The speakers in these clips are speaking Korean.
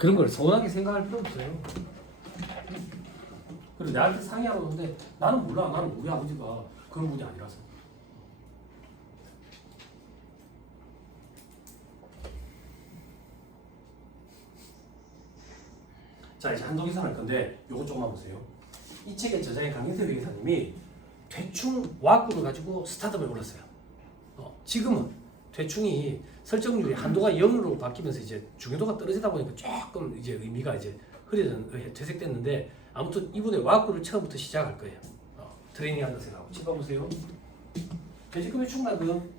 그런 걸 서운하게 생각할 필요 없어요. 그리고 나한테 상의하러 오는데 나는 몰라. 나는 우리 아버지가 그런 분이 아니라서. 자, 이제 한도 계산할 건데 요거 조금만 보세요. 이 책의 저자인 강인태 회계사님이 대충 와꾸를 가지고 스타트업에 올랐어요. 지금은 대충이 설정률이 한도가 0으로 바뀌면서 이제 중요도가 떨어지다 보니까 조금 이제 의미가 이제 퇴색됐는데, 아무튼 이분의 와꾸를 처음부터 시작할 거예요. 트레이닝 한다 생각하고 칠봐 보세요. 퇴직금의 충당금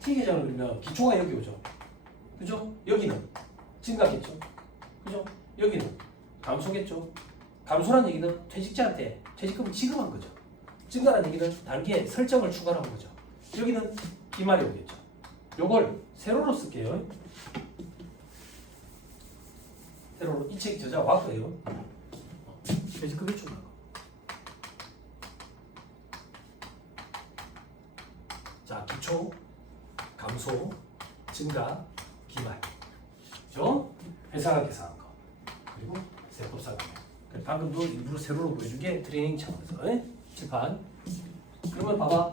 T 계정을 그리면 기초가 여기 오죠. 그죠? 여기는 증가겠죠. 그죠? 여기는 감소겠죠. 감소란 얘기는 퇴직자한테 퇴직금을 지급한 거죠. 증가란 얘기는 단기에 설정을 추가한 거죠. 여기는 기말이 오겠죠. 요걸 세로로 쓸게요. 세로로. 이 책 저자 와꾸예요. 퇴직금의 충당금. 자, 기초, 감소, 증가, 기말. 그죠? 회사가 계산한 거. 그리고 세법상. 방금도 일부러 세로로 보여준 게 트레이닝 차원에서. 칠판. 그러면 봐봐.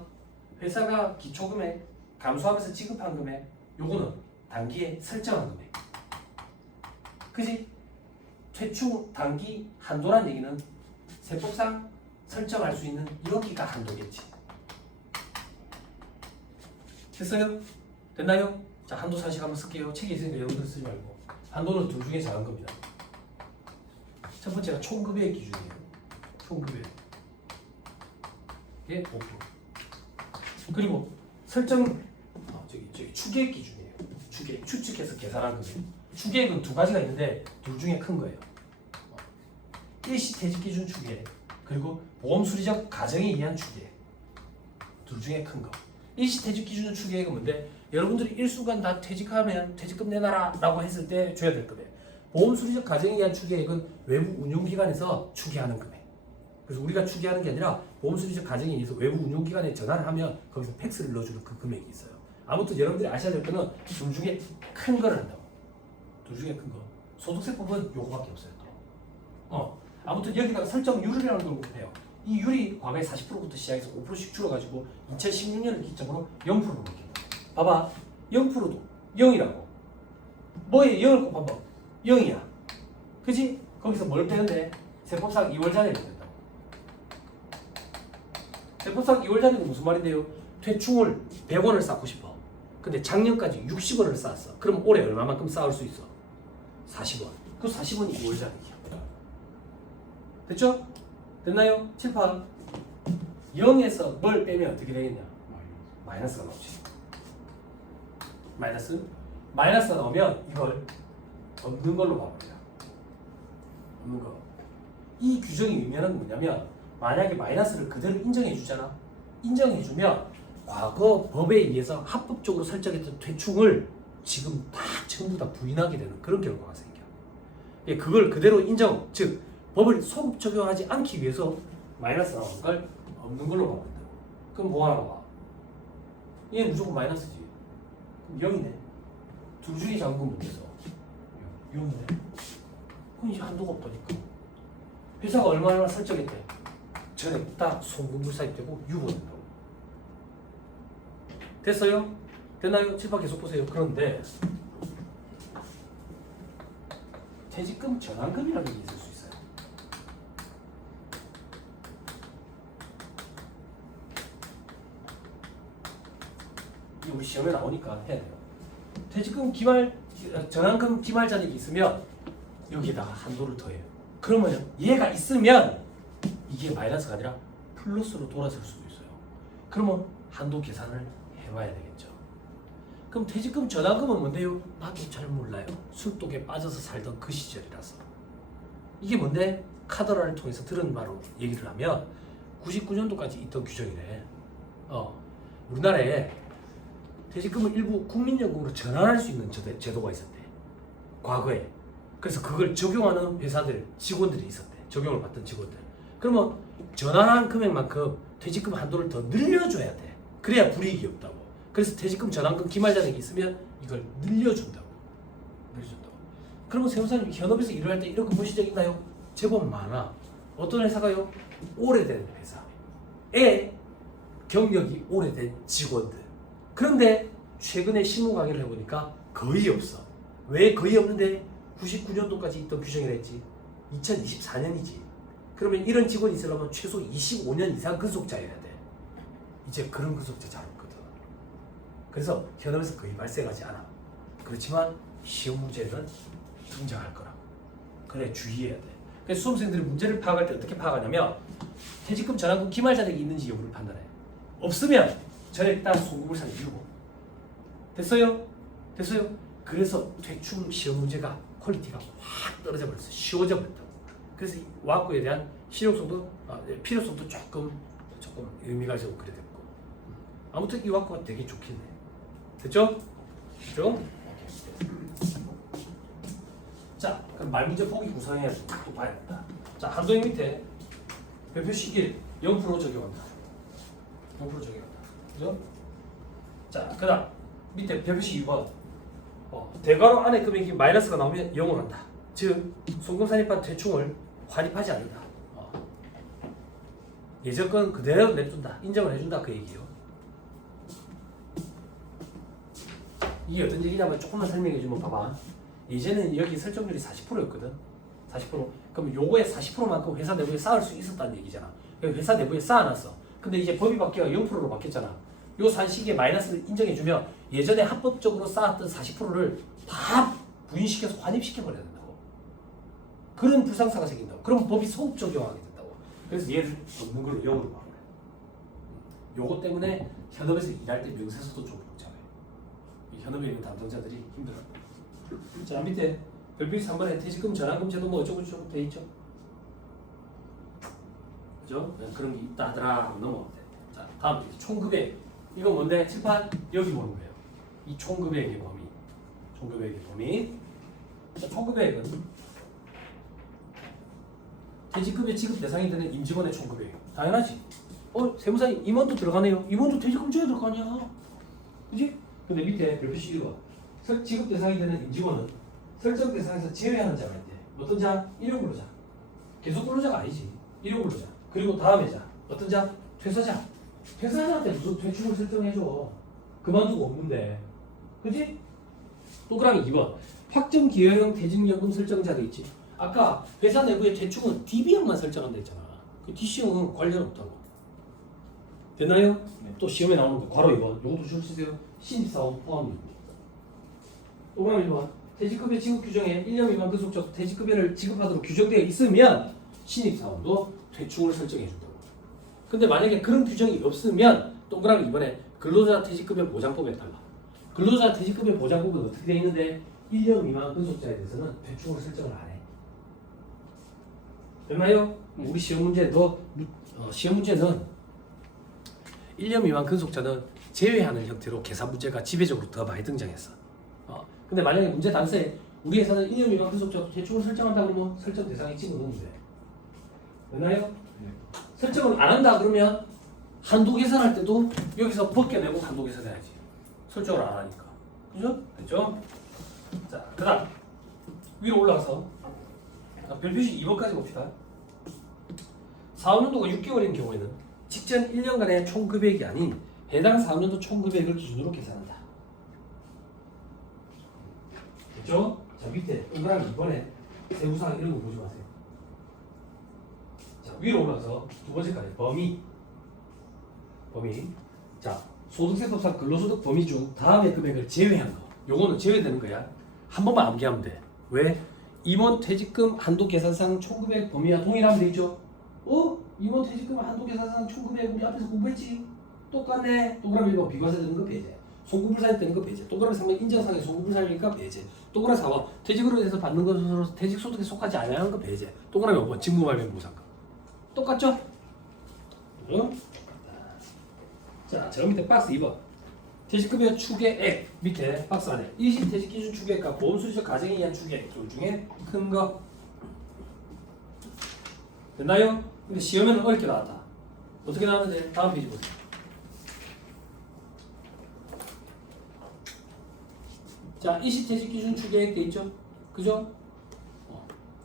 회사가 기초금액 감소하면서 지급한 금액, 요거는 단기에 설정한 금액. 그지? 최충 단기 한도란 얘기는 세법상 설정할 수 있는 여기가 한도겠지. 됐어요? 됐나요? 자, 한도 사실 한번 쓸게요. 책에 있으니까 여러분들 쓰지 말고. 한도는 둘 중에 작은 겁니다. 첫 번째가 총급의 기준이에요. 총급의. 이게 5%. 그리고 설정 저기 추계액 기준이에요. 추계액, 추측해서 계산한 금액. 추계액은 두 가지가 있는데 둘 중에 큰 거예요. 일시퇴직 기준 추계액, 그리고 보험 수리적 가정에 의한 추계액. 둘 중에 큰 거. 일시퇴직 기준 추계액은 뭔데? 여러분들이 일순간 다 퇴직하면 퇴직금 내놔라 라고 했을 때 줘야 될 금액. 보험 수리적 가정에 의한 추계액은 외부 운용기관에서 추계하는 금액. 그래서 우리가 추계하는 게 아니라 보험 수리적 가정에 의해서 외부 운용기관에 전화를 하면 거기서 팩스를 넣어주는 그 금액이 있어요. 아무튼 여러분들이 아셔야 될 거는 둘 중에 큰 거를 한다고. 둘 중에 큰 거. 소득세법은 요거밖에 없어요. 아무튼 여기다가 설정률이라는 걸 곱해요. 이 율이 과거에 40%부터 시작해서 5%씩 줄어가지고 2016년을 기점으로 0%로 바뀌는 거예요. 봐봐. 0%도 0이라고. 뭐에 0을 곱하면 0이야. 그지? 거기서 뭘 빼는데? 세법상 2월 잔액을 뺀다고. 세법상 2월 잔액은 무슨 말인데요? 퇴충을 100원을 쌓고 싶어. 근데 작년까지 60원을 쌓았어. 그럼 올해 얼마만큼 쌓을 수 있어? 40원. 그 40원이 2월 잔액이야. 됐죠? 됐나요? 칠판. 0에서 뭘 빼면 어떻게 되겠냐? 마이너스가 나오지. 마이너스가 나오면 이걸 없는 걸로 봐버려. 없는 거. 이 규정이 의미하는 건 뭐냐면, 만약에 마이너스를 그대로 인정해 주잖아. 인정해 주면 과거 법에 의해서 합법적으로 설정했던 퇴충을 지금 다 전부 다 부인하게 되는 그런 결과가 생겨. 그걸 그대로 인정, 즉 법을 소급 적용하지 않기 위해서 마이너스 나오는 걸 없는 걸로 봐버린다. 그럼 뭐 하나 봐? 얘는 무조건 마이너스지. 그럼 0이네. 둘 중에 작은 건 뭔데서? 0이네. 그럼 이제 한도가 없다니까. 회사가 얼마나 설정했대? 전액 다 송금불사입되고 유보된다고. 됐어요? 됐나요? 칠판 계속 보세요. 그런데 퇴직금 전환금이라는 게 있을 수 있어요. 이게 우리 시험에 나오니까 해야 돼요. 퇴직금 전환금 기말 잔액이 있으면 여기에다가 한도를 더해요. 그러면 얘가 있으면 이게 마이너스가 아니라 플러스로 돌아설 수도 있어요. 그러면 한도 계산을 해봐야 되겠죠. 그럼 퇴직금 전환금은 뭔데요? 나도 잘 몰라요. 술독에 빠져서 살던 그 시절이라서. 이게 뭔데? 카더라를 통해서 들은 바로 얘기를 하면 99년도까지 있던 규정이래. 우리나라에 퇴직금을 일부 국민연금으로 전환할 수 있는 제도가 있었대. 과거에. 그래서 그걸 적용하는 회사들, 직원들이 있었대. 적용을 받던 직원들. 그러면 전환한 금액만큼 퇴직금 한도를 더 늘려줘야 돼. 그래야 불이익이 없다고. 그래서 퇴직금 전환금 기말잔액이 있으면 이걸 늘려준다고. 그러면 세무사님 현업에서 일을 할 때 이런 거 보신 적 있나요? 제법 많아. 어떤 회사가요? 오래된 회사에 경력이 오래된 직원들. 그런데 최근에 실무 강의를 해보니까 거의 없어. 왜 거의 없는데 99년도까지 있던 규정이라 했지. 2024년이지. 그러면 이런 직원이 있으려면 최소 25년 이상 근속자여야 돼. 이제 그런 근속자 잘 없거든. 그래서 현업에서 거의 발생하지 않아. 그렇지만 시험 문제는 등장할 거라고. 그래 주의해야 돼. 그래서 수험생들이 문제를 파악할 때 어떻게 파악하냐면 퇴직금 전환금 기말 자격이 있는지 여부를 판단해. 없으면 전액 다 송금을 상주고. 됐어요? 됐어요? 그래서 대충 시험 문제가 퀄리티가 확 떨어져 버렸어. 쉬워져 버렸다고. 그래서 이 와꾸에 대한 필요성도 조금 의미가 좀 그래 됐고. 아무튼 이 와꾸가 되게 좋겠네. 됐죠? 됐죠? 자, 그럼 말문제 보기 구성해야지. 또 봐야겠다. 자, 한도형 밑에 별표식 1 0% 적용한다. 0% 적용한다. 그죠? 자, 그 다음 밑에 별표식 2번 대괄호 안에 금액이 마이너스가 나오면 0으로 한다. 즉 송금 산입한 대충을 환입하지 않는다. 예전 건 그대로 내준다. 인정을 해준다 그 얘기예요. 이게 어떤 얘기냐면 조금만 설명해주면 봐봐. 예전에는 여기 설정률이 40%였거든. 40%. 그럼 요거의 40%만큼 회사 내부에 쌓을 수 있었다는 얘기잖아. 회사 내부에 쌓아놨어. 근데 이제 법이 바뀌어 0%로 바뀌었잖아. 요 산식에 마이너스를 인정해주면 예전에 합법적으로 쌓았던 40%를 다 부인시켜서 환입시켜버려야 된다고. 그런 불상사가 생긴다고. 그럼 법이 소급 적용하게 된다고. 그래서 얘를 없는 걸로 0으로 바꿔요. 요거 때문에 현업에서 일할 때 명세서도 좀 복잡해. 이 현업에 있는 담당자들이 힘들어. 자, 밑에 별표식 3번에 퇴직금 전환금 제도 뭐 어쩌고저쩌고 돼 있죠. 그죠? 그런 게 있다 하더라. 넘어가면 돼. 자, 다음 총급액. 이건 뭔데? 칠판 여기 보는 거예요. 이 총급액의 범위. 총급액의 범위. 자, 총급액은 퇴직급여 지급 대상이 되는 임직원의 총급액. 당연하지. 세무사님 임원도 들어가네요. 임원도 퇴직금 줘야 될 거 아니야. 그지? 근데 밑에 별표식 1번. 지급 대상이 되는 임직원은 설정 대상에서 제외하는 자가 있대. 어떤 자? 일용근로자. 계속 근로자가 아니지. 일용근로자. 그리고 다음에 자. 어떤 자? 퇴사자. 퇴사자한테 무슨 퇴출을 설정해줘. 그만두고 없는데. 그지? 동그라미 2번. 확정 기여형 퇴직연금 설정자가 있지. 아까 회사 내부의 퇴출은 DB형만 설정한다 했잖아. 그 DC형은 관련 없다고. 됐나요? 네. 또 시험에 나오는 거 괄호 2번. 요것도 줄 쓰세요. 신입사원 포함입니다. 동그라미 1번. 퇴직급여 지급 규정에 1년 미만 근속자 퇴직급여를 지급하도록 규정되어 있으면 신입사원도 퇴출을 설정해준다고. 근데 만약에 그런 규정이 없으면 동그라미 2번에 근로자 퇴직급여 보장법에 따라 근로자 퇴직급여 보장법은 어떻게 되어 있는데 1년 미만 근속자에 대해서는 퇴출을 설정을 안 해. 됐나요? 우리 시험 문제도 시험 문제는 1년 미만 근속자는 제외하는 형태로 계산 문제가 지배적으로 더 많이 등장했어. 근데 만약에 문제 당시에 우리 회사는 1년 미만 근속자 퇴출을 설정한다 그러면 설정 대상에 집어넣으면 돼. 됐나요? 네. 설정을 안 한다 그러면 한도 계산할 때도 여기서 벗겨내고 한도 계산해야지. 설정을 안 하니까. 그죠? 됐죠? 자, 그 다음 위로 올라가서 별표식 2번까지 봅시다. 사업연도가 6개월인 경우에는 직전 1년간의 총급액이 아닌 해당 사업연도 총급액을 기준으로 계산한다. 됐죠? 자, 밑에 동그라미 2번에 세부사항 이런 거 보지 마세요. 자, 위로 올라가서 두 번째까지 범위. 자, 소득세법상 근로소득 범위 중 다음의 금액을 제외한 거. 요거는 제외되는 거야. 한 번만 암기하면 돼. 왜? 임원 퇴직금 한도 계산상 총금액 범위와 동일하면 되죠. 임원 퇴직금 한도 계산상 총금액 우리 앞에서 공부했지. 똑같네. 동그라미 1번 비과세 되는 거 배제. 송금불사에 되는 거 배제. 동그라미 3번 인정상의 송금불사니까 배제. 동그라미 4번 퇴직으로 해서 받는 것으로 퇴직소득에 속하지 않아야 거 배제. 동그라미 5번 직무발명보상금. 똑같죠? 응? 자, 저 밑에 박스 2번. 퇴직급여 추계액 밑에 박스 안에 일시퇴직기준 추계액과 보험수리적 가정에 의한 추계액 둘 중에 큰 거. 됐나요? 근데 시험에는 어렵게 나왔다. 어떻게 나왔는지 다음 페이지 보세요. 자, 일시퇴직기준 추계액 돼 있죠? 그죠?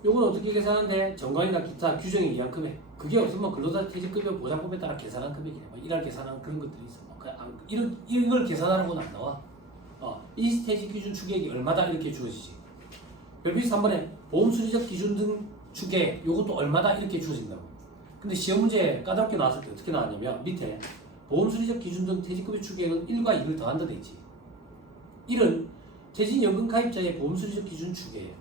요건 어떻게 계산하는데 정관이나 기타 규정에 의한 금액. 그게 없으면 근로자 퇴직급여 보장법에 따라 계산한 금액이네. 뭐 일할 계산하는 그런 것들이 있어. 뭐 이걸 계산하는 건 안 나와. 일시퇴직 기준 추계액이 얼마다 이렇게 주어지지. 별표시 3번에 보험 수리적 기준 등 추계액 요것도 얼마다 이렇게 주어진다고. 근데 시험 문제 까다롭게 나왔을 때 어떻게 나왔냐면 밑에 보험 수리적 기준 등 퇴직급여 추계액은 1과 2를 더한다 돼 있지. 1은 퇴직연금 가입자의 보험 수리적 기준 추계액.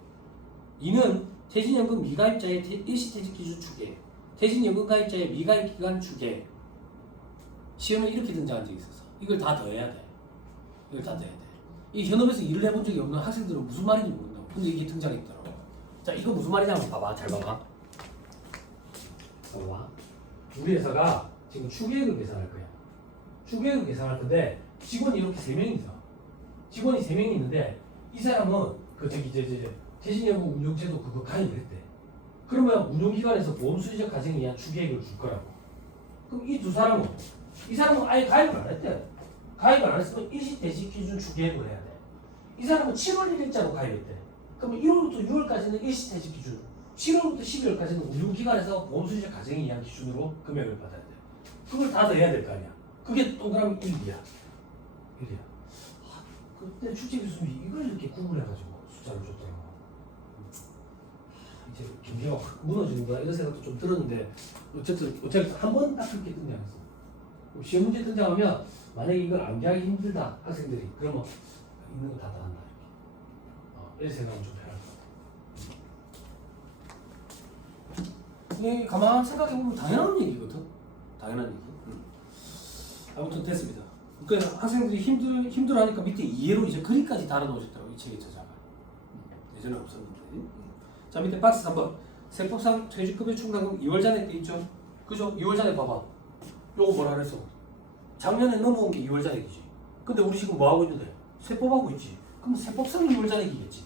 2는 퇴직연금 미가입자의 일시퇴직 기준 추계액. 퇴직연금 가입자의 미가입 기간 추계액. 시험에 이렇게 등장한 적이 있어서 이걸 다 더해야 돼. 이걸 다 더해야 돼. 이 현업에서 일을 해본 적이 없는 학생들은 무슨 말인지 모른다고. 근데 이게 등장했더라고. 자, 이거 무슨 말이냐 한번 봐봐. 잘 봐봐. 봐봐. 우리 회사가 지금 추계액을 계산할 거야. 추계액을 계산할 건데 직원이 이렇게 3명이 있어. 직원이 3명이 있는데 이 사람은 그 퇴직연금 운용제도 그거 가입을 했대. 그러면 운용기관에서 보험수리적 가정에 의한 추계액을 줄 거라고. 그럼 이 두 사람은 이 사람은 아예 가입을 안 했대. 가입을 안 했으면 일시퇴직 기준 추계액을 해야 돼. 이 사람은 7월 1일자로 가입했대. 그러면 1월부터 6월까지는 일시퇴직 기준, 7월부터 12월까지는 운용기관에서 보험수리적 가정에 의한 기준으로 금액을 받아야 돼. 그걸 다 더해야 될 거 아니야. 그게 동그라미 1이야. 1이야. 그때 축제 교수님이 이걸 이렇게 구분해가지고 숫자를 줬더라고. 이제 경기가 확 무너지는구나 이런 생각도 좀 들었는데 어쨌든 한 번 딱 그렇게 등장했어. 시험 문제 등장하면 만약에 이걸 암기하기 힘들다 학생들이 그러면 있는 거 다 한다 이렇게. 이런 생각은 좀 해야 할 것 같아. 이게 가만 생각해보면 당연한 얘기거든. 당연한 얘기. 아무튼 됐습니다. 그러니까 학생들이 힘들어하니까 밑에 이해로 이제 그림까지 달아놓으셨더라고 이 책의 저자가. 예전에 없었는데. 자 밑에 박스 3번 세법상 퇴직급여 충당금 2월 잔액 돼 있죠. 그죠? 2월 잔액 봐봐. 요거 뭐라 그랬어? 작년에 넘어온 게 2월 잔액이지. 근데 우리 지금 뭐 하고 있는데? 세법하고 있지. 그럼 세법상 2월 잔액이겠지.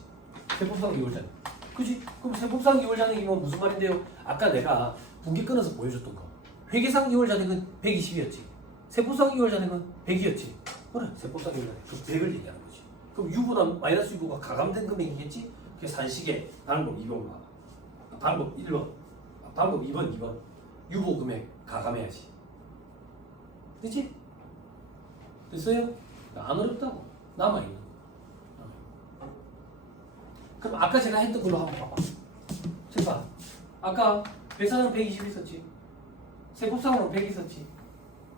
세법상 2월 잔액. 그지? 그럼 세법상 2월 잔액이면 무슨 말인데요? 아까 내가 분기 끊어서 보여줬던 거. 회계상 2월 잔액은 120이었지. 세법상 2월 잔액은 100이었지. 그래, 세법상 2월 잔액. 그 100을 얘기하는 거지. 그럼 U보다 마이너스 U가 가감된 금액이겠지? 그게 산식의 방법 2번 봐. 방법 1번. 방법 2번, 2번. 유보 금액 가감해야지. 그치? 됐어요? 안 어렵다고. 남아있는. 그럼 아까 제가 했던 걸로 한번 봐봐. 제가 아까 회사는 120 있었지. 세법상으로 100 있었지.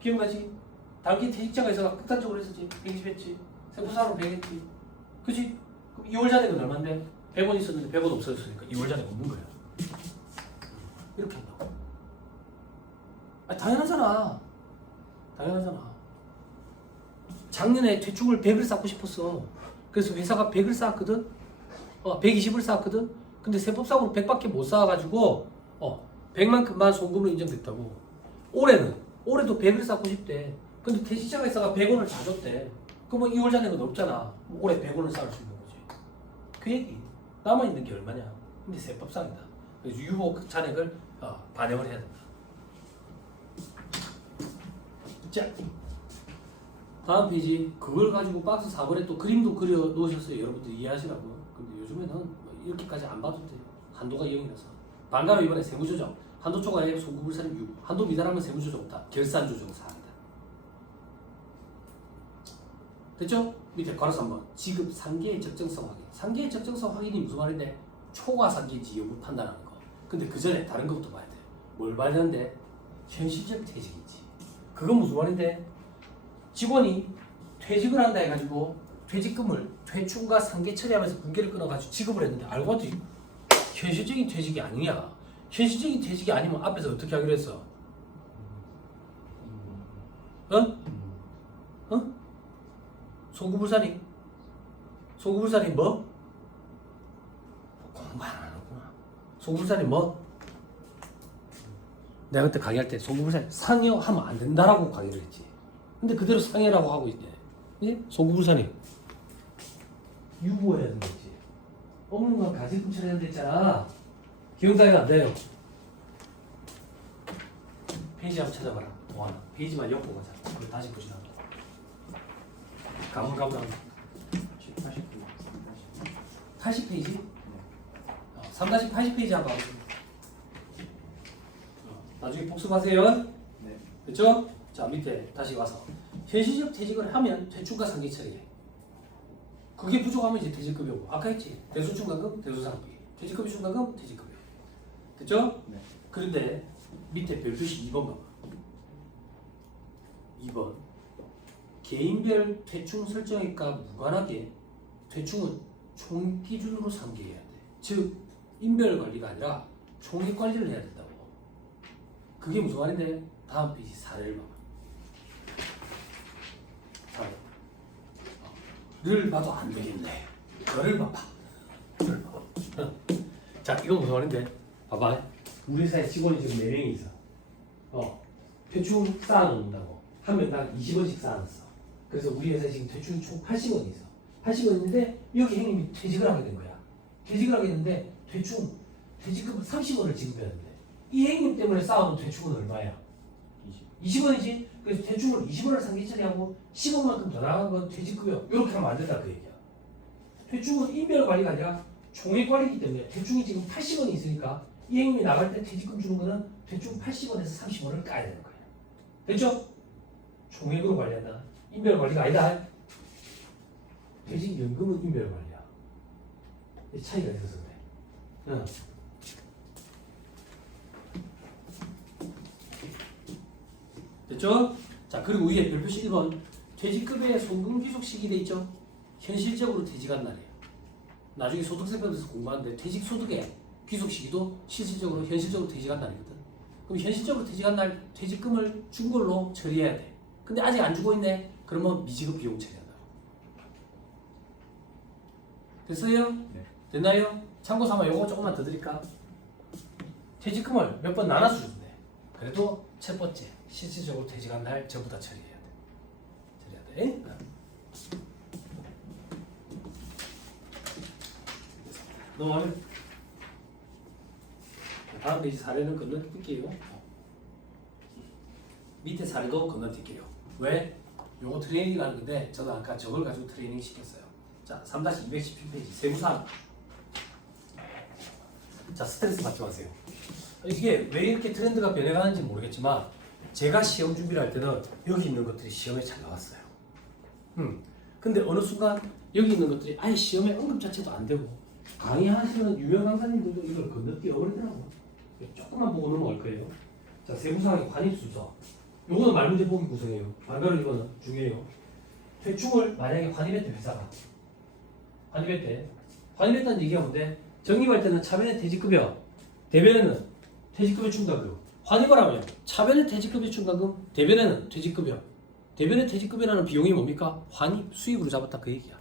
기억나지? 단기 퇴직자가 있어서 극단적으로 했었지. 120 했지. 세법상으로 100 했지. 그치? 그럼 2월 잔액은 얼만데? 100원 있었는데 100원 없어졌으니까 2월 잔액 없는 거야. 이렇게 한다고. 당연하잖아. 당연하잖아. 작년에 퇴충을 100을 쌓고 싶었어. 그래서 회사가 100을 쌓았거든. 120을 쌓았거든. 근데 세법상으로 100밖에 못 쌓아가지고 100만큼만 송금으로 인정됐다고. 올해도 100을 쌓고 싶대. 근데 퇴직자가 있어가 100원을 다 줬대. 그러면 2월 잔액은 없잖아. 올해 100원을 쌓을 수 있는 거지. 그 얘기. 남아있는 게 얼마냐. 근데 세법상이다. 그래서 유보 잔액을 반영을 해야 된다. 자, 다음 페이지. 그걸 가지고 박스 4번에 또 그림도 그려 놓으셨어요. 여러분들 이해하시라고. 근데 요즘에는 이렇게까지 안 봐도 돼요. 한도가 0이라서. 반가로 이번에 세무조정. 한도 초과액 송금불사는 6. 한도 미달하면 세무조정 없다. 결산조정 4입니다. 됐죠? 밑에 괄호 3번. 지급 상계의 적정성 확인. 상계의 적정성 확인이 무슨 말인데? 초과 상계인지 여부 판단하는 거. 근데 그 전에 다른 것부터 봐야 돼. 뭘 봐야 되는데? 현실적 퇴직인지. 그건 무슨 말인데? 직원이 퇴직을 한다 해가지고 퇴직금을 퇴충과 상계 처리하면서 분기를 끊어가지고 지급을 했는데 알고 봤더니 현실적인 퇴직이 아니냐. 현실적인 퇴직이 아니면 앞에서 어떻게 하기로 했어? 송구불산이 뭐? 공부 안 하는구나. 송구불산이 뭐? 내가 그때 강의할 때 송구불산이 상여하면 안 된다라고 강의를 했지. 근데 그대로 상여라고 하고 있네. 예? 송구불산이 유보해야 되는 거지. 없는 건 가지금 처리해야 됐잖아. 기억나게 안 돼요. 페이지 한번 찾아봐라. 와, 페이지만 엮고 가자. 그걸 다시 보시라. 가문 80페이지? 3-80페이지 한번 가보겠습니다. 나중에 복습하세요. 네. 그렇죠? 자, 밑에 다시 와서 현실적 퇴직을 하면 퇴출과 상기 처리해. 그게 부족하면 이제 퇴직급여고. 아까 했지. 대수충당금, 대수상비. 퇴직급여 충당금, 퇴직급여. 됐죠? 네. 그런데 밑에 별표시 2번 봐봐. 2번. 개인별 퇴충 설정액과 무관하게 퇴충은 총 기준으로 상기해야 돼. 즉, 인별 관리가 아니라 총액 관리를 해야 된다고. 그게 무슨 말인데? 다음 페이지 사례를 봐봐. 사례. 를 봐도 안 되겠네. 너를 봐봐. 너를 봐봐. 자, 이건 무슨 말인데? 봐봐. 우리 회사에 직원이 지금 4명이 있어. 퇴충 쌓아놓는다고. 한 명당 20원씩 쌓아놨어. 그래서 우리 회사에 지금 퇴충이 총 80원이 있어. 80원인데 여기 형님이 퇴직을 하게 된 거야. 퇴직을 하게 됐는데 퇴직금 30원을 지급해야 되는데 이 형님 때문에 쌓아놓은 퇴충은 얼마야? 20원이지. 그래서 퇴충을 20원을 상기 처리하고 10원만큼 더 나간 건 퇴직급여. 이렇게 하면 안 된다 그 얘기야. 퇴충은 인별 관리가 아니라 총액 관리이기 때문에 퇴충이 지금 80원이 있으니까 이 형님이 나갈 때 퇴직금 주는 거는 퇴충 80원에서 30원을 까야 되는 거야. 됐죠? 총액으로 관리한다. 인별 관리가 아니다. 퇴직연금은 인별 관리야. 이 차이가 있어서 그래. 응. 됐죠? 자, 그리고 위에 별표시 1번 퇴직급여의 송금 귀속 시기 돼 있죠? 현실적으로 퇴직한 날이에요. 나중에 소득세법에서 공부하는데 퇴직 소득의 귀속 시기도 실질적으로 현실적으로 퇴직한 날이거든. 그럼 현실적으로 퇴직한 날 퇴직금을 준 걸로 처리해야 돼. 근데 아직 안 주고 있네. 그러면 미지급 비용 처리한다. 됐어요? 네. 됐나요? 참고 삼아 요거 조금만 더 드릴까? 퇴직금을 몇 번 나눠서 준대. 그래도 첫 번째 실질적으로 퇴직한 날 전부 다 처리해야 돼. 처리해야 돼. 넘어가면 다음 페이지 사례는 건너뛸게요. 밑에 사례도 건너뛸게요. 왜? 요거 트레이닝 하는 건데 저도 아까 저걸 가지고 트레이닝 시켰어요. 자, 3-217페이지 세부사항. 자, 스트레스 받지 마세요. 이게 왜 이렇게 트렌드가 변해가는지 모르겠지만 제가 시험 준비를 할 때는 여기 있는 것들이 시험에 잘 나왔어요. 근데 어느 순간 여기 있는 것들이 아예 시험에 언급 자체도 안 되고 강의하시는 유명 강사님들도 이걸 건너뛰어 버리더라고요. 조금만 보고 넘어갈 거예요. 자, 세부사항의 환입순서. 요거는 말문제 보기 구성이에요. 반가로 이거는 중요해요. 퇴충을 만약에 환입했대 회사가. 환입했다는 얘기가 뭔데? 적립할 때는 차변의 퇴직급여, 대변에는 퇴직급여 충당금. 환입을 하면 차변의 퇴직급여 충당금, 대변에는 퇴직급여. 대변의 퇴직급여라는 비용이 뭡니까? 환입 수입으로 잡았다 그 얘기야.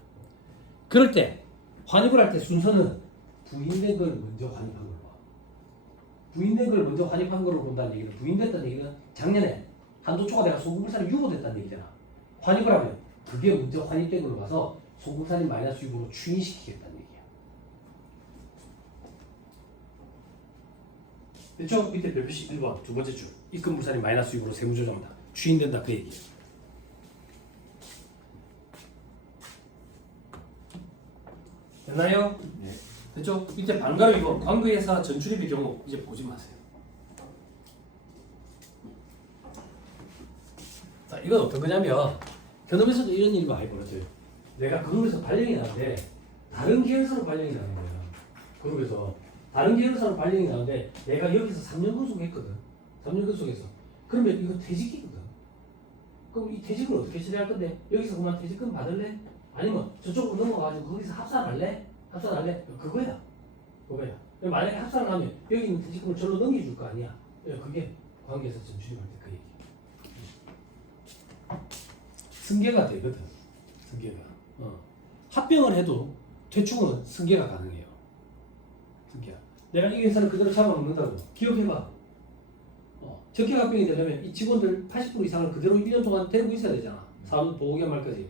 그럴 때 환입을 할 때 순서는 부인된 걸 먼저 환입한 걸로 봐. 부인된 걸 먼저 환입한 걸로 본다는 얘기는 부인됐다는 얘기는 작년에 한도초가 내가 소금물산이 유보됐다는 얘기잖아. 환입을 하면 그게 먼저 환입된 걸로 봐서 소금산이 마이너스 유보로 추인시키겠다는 얘기야. 됐죠? 밑에 별표시 1번 두 번째 줄 입금물산이 마이너스 유보로 세무조정한다. 추인된다 그 얘기야. 됐나요? 네. 됐죠? 밑에 반가로 이거 관계회사 전출입의 경우 이제 보지 마세요. 자, 이건 어떤 거냐면 현업에서도 이런 일이 많이 벌어져요. 내가 그룹에서 발령이 나는데 다른 계열사로 발령이 나는 거야. 그룹에서 다른 계열사로 발령이 나는데 내가 여기서 3년 근속했거든. 3년 근속했어. 그러면 이거 퇴직이거든. 그럼 이 퇴직을 어떻게 처리할 건데 여기서 그만 퇴직금 받을래? 아니면 저쪽으로 넘어가가지고 거기서 합산할래? 합산할래? 그거야. 만약에 합산을 하면 여기 있는 퇴직금을 절로 넘겨줄 거 아니야. 그게 관계에서 전출입할 때 그 얘기. 승계가 되거든. 승계가. 합병을 해도 퇴충은 승계가 가능해요. 승계가. 내가 이 회사를 그대로 잡아먹는다고 기억해봐. 적격 합병이 되려면 이 직원들 80% 이상을 그대로 1년 동안 데리고 있어야 되잖아. 사업 보호기한 말까지.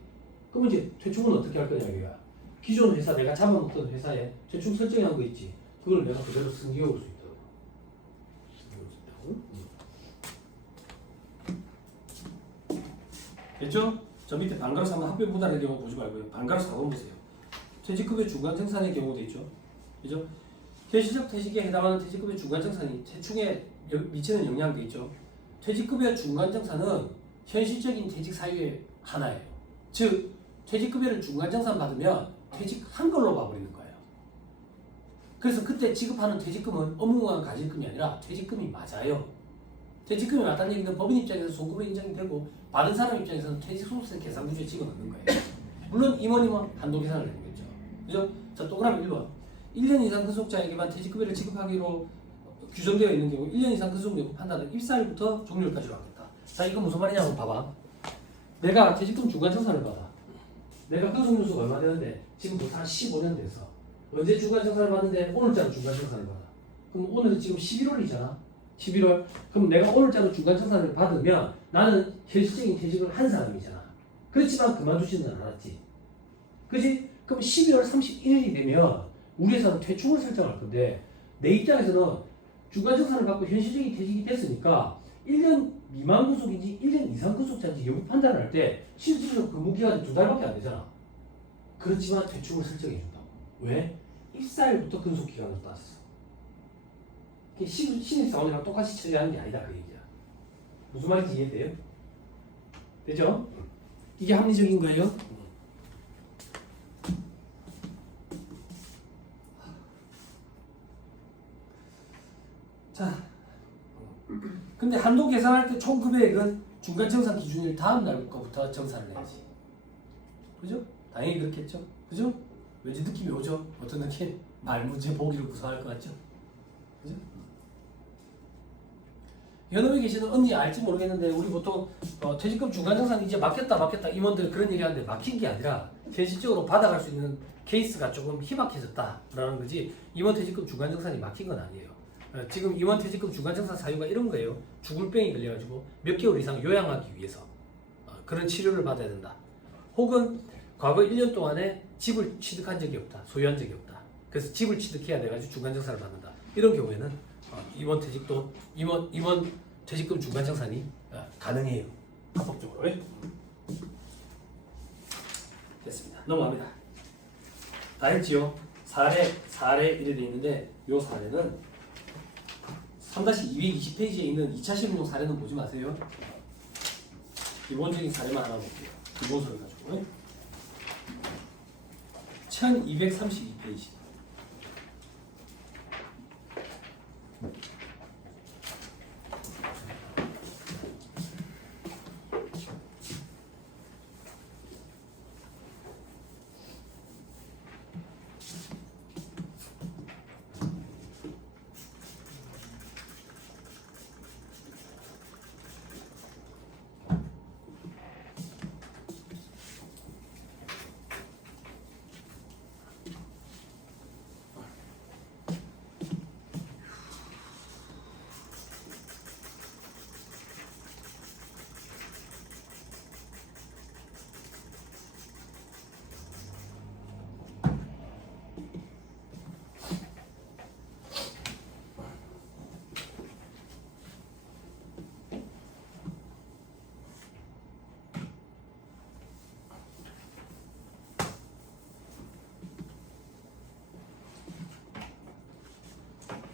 그러면 이제 퇴충은 어떻게 할 거냐 이거야. 기존 회사 내가 잡아먹던 회사에 퇴충 설정한 거 있지. 그걸 내가 그대로 승계해 올 수 있다고. 됐죠? 저 밑에 반가로서 한번 합병 부담의 경우 보지 말고요. 반가로서 4번 보세요. 퇴직급여 중간 생산의 경우도 있죠. 그죠? 현실적 퇴직에 해당하는 퇴직급여 중간정산이 대충에 미치는 영향도 있죠. 퇴직급여 중간정산은 현실적인 퇴직 사유의 하나예요. 즉 퇴직급여를 중간정산 받으면 퇴직한 걸로 봐버리는 거예요. 그래서 그때 지급하는 퇴직금은 업무만 가질금이 아니라 퇴직금이 맞아요. 퇴직금이 맞다는 얘기는 법인 입장에서 손금액 인정이 되고 받은 사람 입장에서는 퇴직소득세 계산 구조에 집어넣는 거예요. 물론 임원이면 한도 계산을 내는 거죠. 그죠? 자, 또 그러면 1번. 1년 이상 근속자에게만 퇴직급여를 지급하기로 규정되어 있는 경우 1년 이상 근속 여부 판단은 입사일부터 종료일까지로 하겠다. 자, 이건 무슨 말이냐고 봐봐. 내가 퇴직금 중간정산을 받아. 내가 근속연수가 얼마 되는데 지금부터 한 15년 돼서 언제 중간정산을 받는데 오늘자로 중간정산을 받아. 그럼 오늘이 지금 11월이잖아. 11월. 그럼 내가 오늘자로 중간정산을 받으면 나는 현실적인 퇴직을 한 사람이잖아. 그렇지만 그만두지는 않았지. 그지? 그럼 12월 31일이 되면 우리 회사는 퇴충을 설정할 건데 내 입장에서는 중간정산을 받고 현실적인 퇴직이 됐으니까 1년 미만 근속인지 1년 이상 근속자인지 여부 판단을 할 때 실질적으로 근무기간이 2달밖에 안 되잖아. 그렇지만 퇴충을 설정해 준다고. 왜? 입사일부터 근속기간으로 따졌어. 신입사원이랑 똑같이 처리하는 게 아니다 그 얘기야. 무슨 말인지 이해돼요? 되죠? 이게 합리적인 거예요? 자, 근데 한도 계산할 때 총 금액은 중간정산 기준일 다음 날 거부터 정산을 해야지. 그죠? 당연히 그렇겠죠? 그죠? 왠지 느낌이 오죠? 어떤 느낌? 말문제 보기를 구성할 것 같죠? 그죠? 연업에 계시는 언니 알지 모르겠는데 우리 보통 퇴직금 중간정산 이제 막혔다 임원들 그런 얘기 하는데 막힌 게 아니라 현실적으로 받아갈 수 있는 케이스가 조금 희박해졌다라는 거지 임원 퇴직금 중간정산이 막힌 건 아니에요. 지금 임원 퇴직금 중간정산 사유가 이런 거예요. 죽을 병이 걸려가지고 몇 개월 이상 요양하기 위해서 그런 치료를 받아야 된다. 혹은 과거 1년 동안에 집을 취득한 적이 없다. 소유한 적이 없다. 그래서 집을 취득해야 돼가지고 중간정산을 받는다. 이런 경우에는 임원 퇴직도 임원 퇴직금 중간정산이 가능해요. 합법적으로. 됐습니다. 넘어갑니다. 다 했지요? 사례 이래 돼 있는데 이 사례는 3-220페이지에 있는 2차 실무용 사례는 보지 마세요. 기본적인 사례만 하나 볼게요. 기본서를 가지고 1232페이지.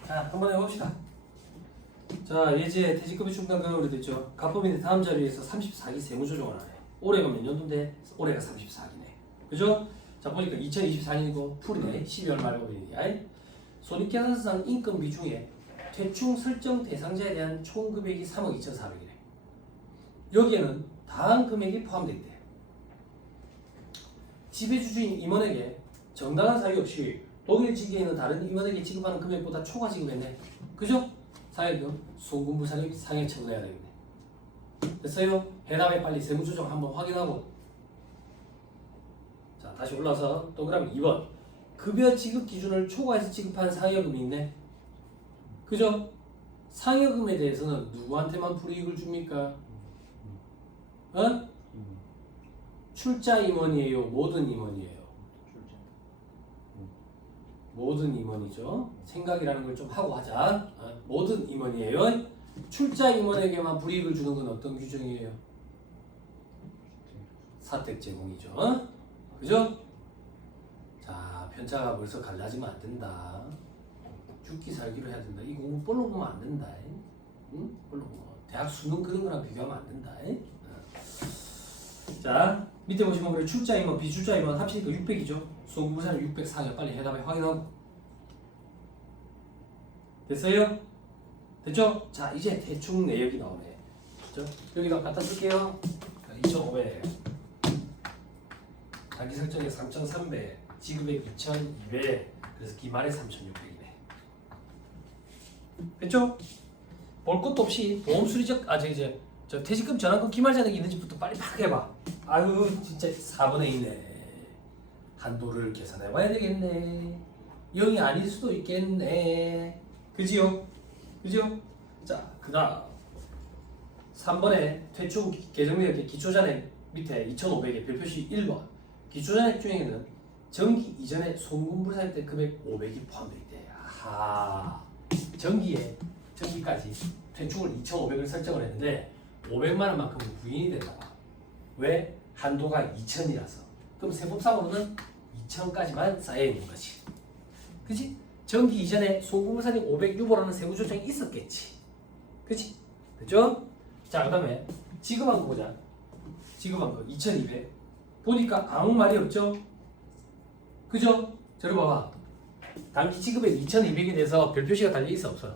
자, 한번 해봅시다. 자, 예제 퇴직급여 중간금액으로 됐죠. 가법인의 다음 자리에서 34기 세무조정을 하네. 올해가 몇 년도인데? 올해가 34기네. 그죠? 자, 보니까 2024년이고 풀이네. 12월 말법인이야. 손익계산서상 인건비 중에 퇴충 설정 대상자에 대한 총 금액이 3억 2,400이네. 여기에는 다음 금액이 포함되어 있대. 지배주주인 임원에게 정당한 사유 없이 독일 지기에 있는 다른 임원에게 지급하는 금액보다 초과 지급했네. 그죠? 상해금, 송금부 상해 처분해야 되겠네. 됐어요? 해답에 빨리 세무조정 한번 확인하고. 자, 다시 올라서 동그라미 2번. 급여 지급 기준을 초과해서 지급한 상여금이 있네. 그죠? 상여금에 대해서는 누구한테만 불이익을 줍니까? 출자 임원이에요? 모든 임원이에요? 모든 임원이죠. 생각이라는 걸 좀 하고 하자. 모든 임원이에요. 출자 임원에게만 불이익을 주는 건 어떤 규정이에요? 사택 제공이죠. 그죠? 자, 편차가 벌써 갈라지면 안 된다. 죽기 살기로 해야 된다. 이 공부 볼로 보면 안 된다. 응? 볼로 보면 대학 수능 그런 거랑 비교하면 안 된다. 자 밑에 보시면 그래 출자이면 비출자이면 합치니까 600이죠. 수공부사는 604죠. 빨리 해답에 확인하고 됐어요? 됐죠? 자 이제 대충 내역이 나오네. 그죠? 여기다 갖다 쓸게요. 2,500 단기 설정에 3,300 지급액 2,200 그래서 기말에 3,600이네. 됐죠? 볼 것도 없이 보험 수리적 저 퇴직금 전환금 기말 잔액이 있는지부터 빨리 파악해봐. 아유 진짜 4분의 2네. 한도를 계산해봐야 되겠네. 0이 아닐 수도 있겠네. 그지요? 그죠? 자 그다음 3번에 퇴출 계정명의 기초잔액 밑에 2,500에 별표시 1번 기초잔액 중에는 정기 이전에 송금불사할 때 금액 500이 포함되어 있대. 아하 정기까지 퇴출을 2,500을 설정을 했는데 500만 원만큼은 부인이 된다. 왜? 한도가 2,000이라서. 그럼 세법상으로는 2,000까지만 쌓여 있는 거지. 그지? 정기 이전에 송금불사님 500 유보라는 세부 조정이 있었겠지. 그지? 됐죠? 자, 그 다음에 지급한 거 보자. 지급한 거 2,200. 보니까 아무 말이 없죠? 그죠? 저리 봐봐. 단기 지급액 2,200에 대해서 별표시가 달려있어 없어?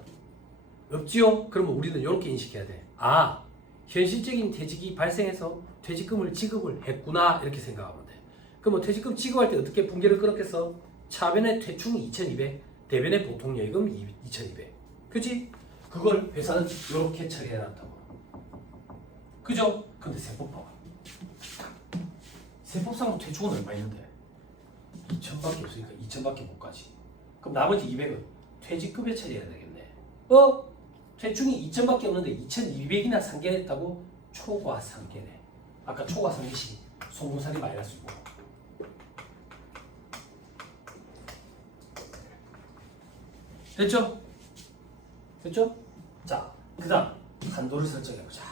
없지요? 그러면 우리는 이렇게 인식해야 돼. 아, 현실적인 퇴직이 발생해서 퇴직금을 지급을 했구나 이렇게 생각하면 돼. 그러면 퇴직금 지급할 때 어떻게 분계를 끊었겠어? 차변의 퇴충 2,200, 대변의 보통여의금 2,200. 그치? 그걸 회사는 이렇게 처리해놨다고. 그죠? 근데 세법 봐봐. 세법상으로 퇴충은 얼마 있는데? 2,000밖에 없으니까 2,000밖에 못 가지. 그럼 나머지 200은 퇴직급에 처리해야 되겠네. 퇴충이 2,000밖에 없는데 2,200이나 상계했다고? 초과상계네. 아까 초과상계시 송금살이 마이너스 5. 됐죠? 됐죠? 자, 그 다음 한도를 설정해보자.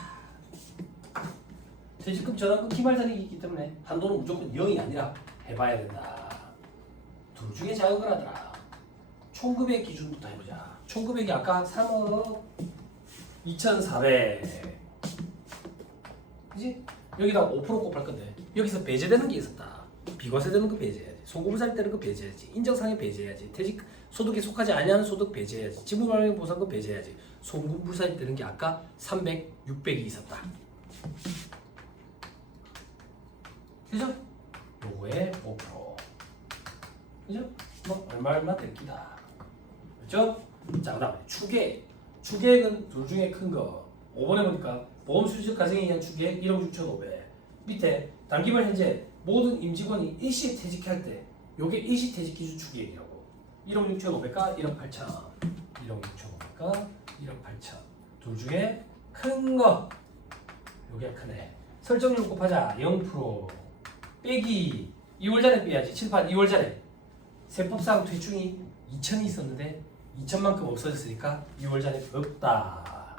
퇴직금 전환금 기말잔액이 있기 때문에 한도는 무조건 0이 아니라 해봐야 된다. 둘 중에 자극을 하더라. 총금액 기준부터 해보자. 총금액이 아까 3억 2,400 그지? 여기다 5% 곱할 건데 여기서 배제되는 게 있었다. 비과세되는 거 배제해야지. 송금살 때는 거 배제해야지. 인정상해 배제해야지. 퇴직 소득에 속하지 아니하는 소득 배제해야지. 지불관련 보상금 배제해야지. 송금불사에 되는 게 아까 300, 600이 있었다. 그죠? 요거에 5%. 그죠? 뭐 얼마 될 기다. 그죠? 자, 그 다음에 추계액은 둘 중에 큰 거. 5번에 보니까 보험 수리적 가정에 의한 추계액 1억 6,500. 밑에 단기별 현재 모든 임직원이 일시 퇴직할 때 요게 일시 퇴직 기준 추계액이라고. 1억 6,500과 1억 8천. 1억 6,500과 1억 8천. 둘 중에 큰 거. 요게 크네. 설정률 곱하자 0% 빼기 2월 전에 빼야지. 7판 2월 전에 세법상 퇴충이 2,000이 있었는데 2,000만큼 없어졌으니까 2월 전에 없다.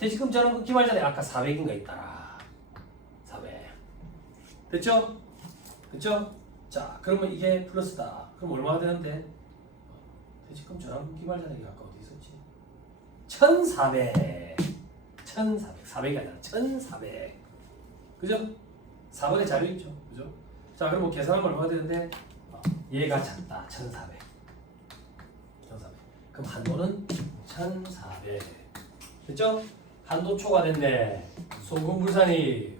퇴직금 전환금 기말 전에 아까 400인가 있더라. 400. 됐죠? 됐죠? 자, 그러면 이게 플러스다. 그럼 얼마가 되는데? 퇴직금 전환금 기말 전액이 아까 어디 있었지? 1,400. 1,400. 400이 아니라 1,400. 그죠? 4번에 자료 있죠. 그죠? 자, 그럼 뭐 계산하면 얼마가 되는데? 얘가 작다. 1,400. 1,400. 그럼 한도는 1,400. 됐죠? 한도 초과됐네. 소금불산이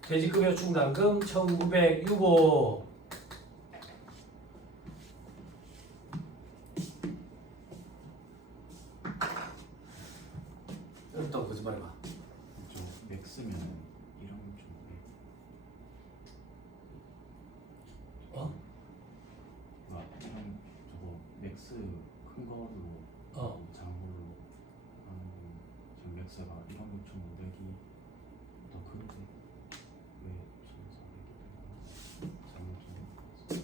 퇴직급여 충당금 1,900 유보. 또 거짓말 해봐. 맥스면 1억 6,500. 어? 이런 저거 맥스 큰 걸로 장물로 하는 지금 맥스가 1억 6,500이 더 큰데 왜 1,400이 되나?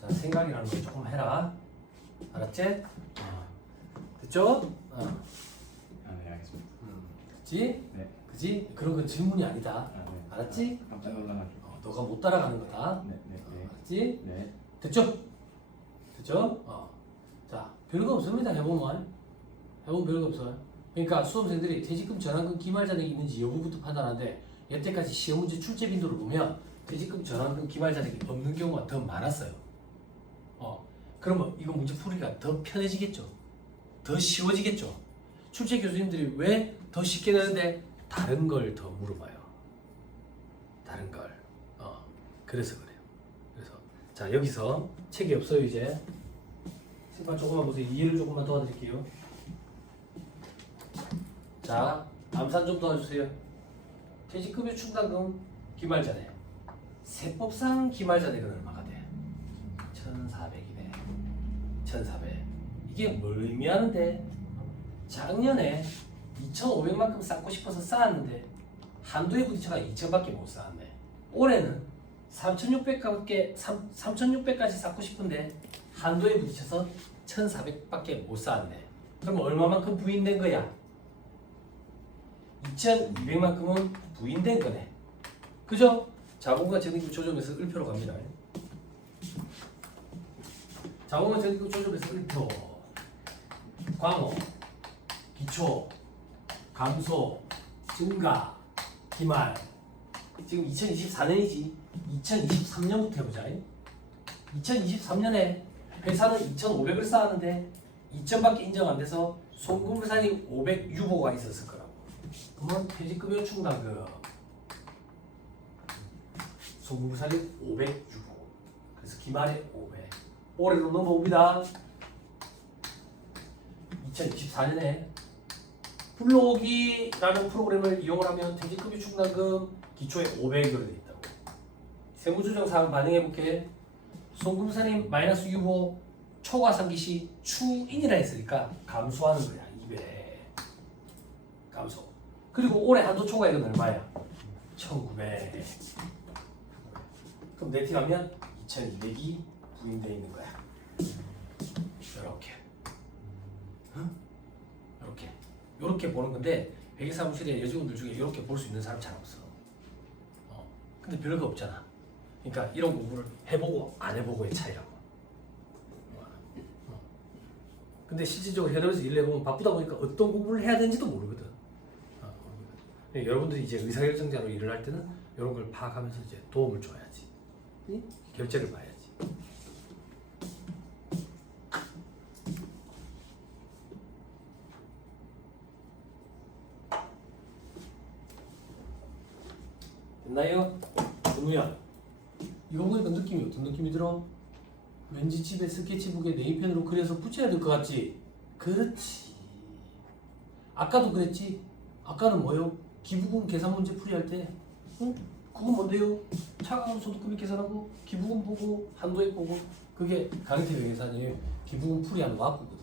자, 생각이라는 거 조금 해라. 알았지? 됐죠? 네, 알겠습니다. 그치? 네. 그치? 그런 건 질문이 아니다. 네. 알았지? 깜짝 놀라가지고. 너가 못 따라가는 거다. 네. 알았지? 네. 됐죠? 됐죠? 자, 별거 없습니다. 해보면 별거 없어요. 그러니까 수험생들이 퇴직금 전환금 기말자력이 있는지 여부부터 판단하는데 여태까지 시험 문제 출제 빈도를 보면 퇴직금 전환금 기말자력이 없는 경우가 더 많았어요. 그러면 이거 문제 풀이가 더 편해지겠죠. 더 쉬워지겠죠. 출제 교수님들이 왜 더 쉽게 되는데 다른 걸 더 물어봐요. 다른 걸. 그래서 그래요. 그래서 자 여기서 책이 없어요 이제. 색깔 조금만 보세요. 이해를 조금만 도와드릴게요. 자 암산 좀 도와주세요. 퇴직금융 충당금 기말자대. 세법상 기말자대가 얼마가 돼? 1,400이네. 1,400. 이게 뭘 의미하는데? 작년에 2,500만큼 쌓고 싶어서 쌓았는데 한도에 부딪혀가 2,000밖에 못 쌓았네. 올해는 3,600까지 쌓고 싶은데 한도에 부딪혀서 1,400밖에 못 쌓았네. 그럼 얼마만큼 부인된 거야? 2,200만큼은 부인된 거네. 그죠? 자본과 적립금 조정에서 1표로 갑니다. 자본과 적립금 조정에서 1표. 광호, 기초, 감소, 증가, 기말. 지금 2024년이지. 2023년부터 해보자. 2023년에 회사는 2,500을 쌓았는데 2,000밖에 인정 안 돼서 송금부산이 500 유보가 있었을 거라고. 그러면 퇴직금융 충당금 송금부산이 500 유보. 그래서 기말에 500. 올해로 넘어옵니다. 2024년에 불러오기라는 프로그램을 이용을 하면 퇴직금융 충당금 기초에 500이 되어 있다고. 세무조정 사항 반영해볼게. 송금사님 마이너스 유보 초과상기 시 추인이라 했으니까 감소하는 거야. 200 감소. 그리고 올해 한도 초과액은 얼마야? 1,900. 그럼 네팅하면 2,200이 부인되어 있는 거야. 이렇게. 이렇게 보는 건데 회계사무실에 여직원들 중에 이렇게 볼 수 있는 사람 잘 없어. 근데 별거 없잖아. 그러니까 이런 공부를 해보고 안 해보고의 차이라고. 근데 실질적으로 현업에서 일을 해보면 바쁘다 보니까 어떤 공부를 해야 되는지도 모르거든. 여러분들이 이제 의사결정자로 일을 할 때는 이런 걸 파악하면서 이제 도움을 줘야지. 결제를 봐야지. 됐나요? 문우연. 이거 보니까 느낌이 어떤 느낌이 들어? 왠지 집에 스케치북에 네임펜으로 그려서 붙여야 될 것 같지? 그렇지. 아까도 그랬지? 아까는 뭐요? 기부금 계산 문제 풀이할 때 응? 그건 뭔데요? 차가운 소득금액 계산하고 기부금 보고 한도액 보고 그게 강의태 계산이에요. 기부금 풀이하는 와꾸거든.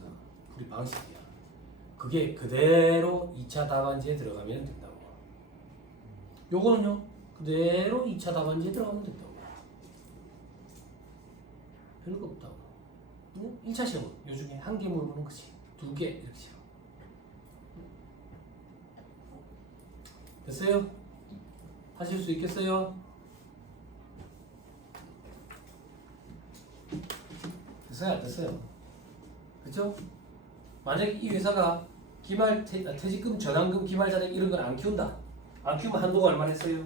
풀이 방식이야. 그게 그대로 2차 답안지에 들어가면 된다고. 요거는요? 그대로 2차 답안지에 들어가면 된다고. 별거 없다고. 1차 시험은 요 중에 한 개 물어보는 거지. 2개 이렇게 시험. 됐어요? 하실 수 있겠어요? 됐어요? 안 됐어요? 그쵸? 만약에 이 회사가 퇴직금, 전환금, 기말자력 이런 걸 안 키운다. 안 키우면 한도가 얼마나 했어요?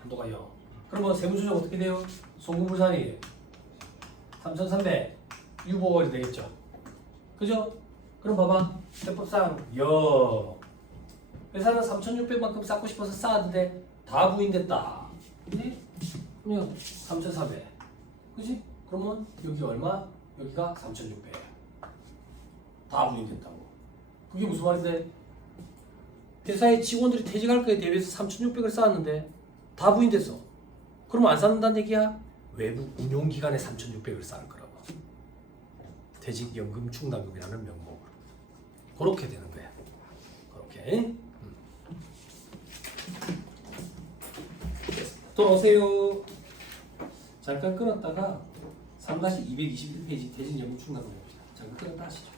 한도가 0. 그러면 세무조정 어떻게 돼요? 송금불산이 3,300 유보월이 되겠죠. 그죠? 그럼 봐봐. 세법상 0. 회사는 3,600만큼 쌓고 싶어서 쌓았는데 다 부인됐다. 그지? 그러면 3,400. 그지? 그러면 여기 얼마? 여기가 3,600. 다 부인됐다고. 그게 무슨 말인데? 회사의 직원들이 퇴직할 거에 대비해서 3,600을 쌓았는데 다 부인됐어. 그러면 안 쌓는다는 얘기야? 외부 운용기관에 3,600을 쌓을 거라고. 퇴직연금 충당금이라는 명목으로. 그렇게 되는 거야. 그렇게. 돌아오세요. 잠깐 끊었다가 3-221페이지 퇴직연금 충당금 봅시다. 잠깐 끊었다 하시죠.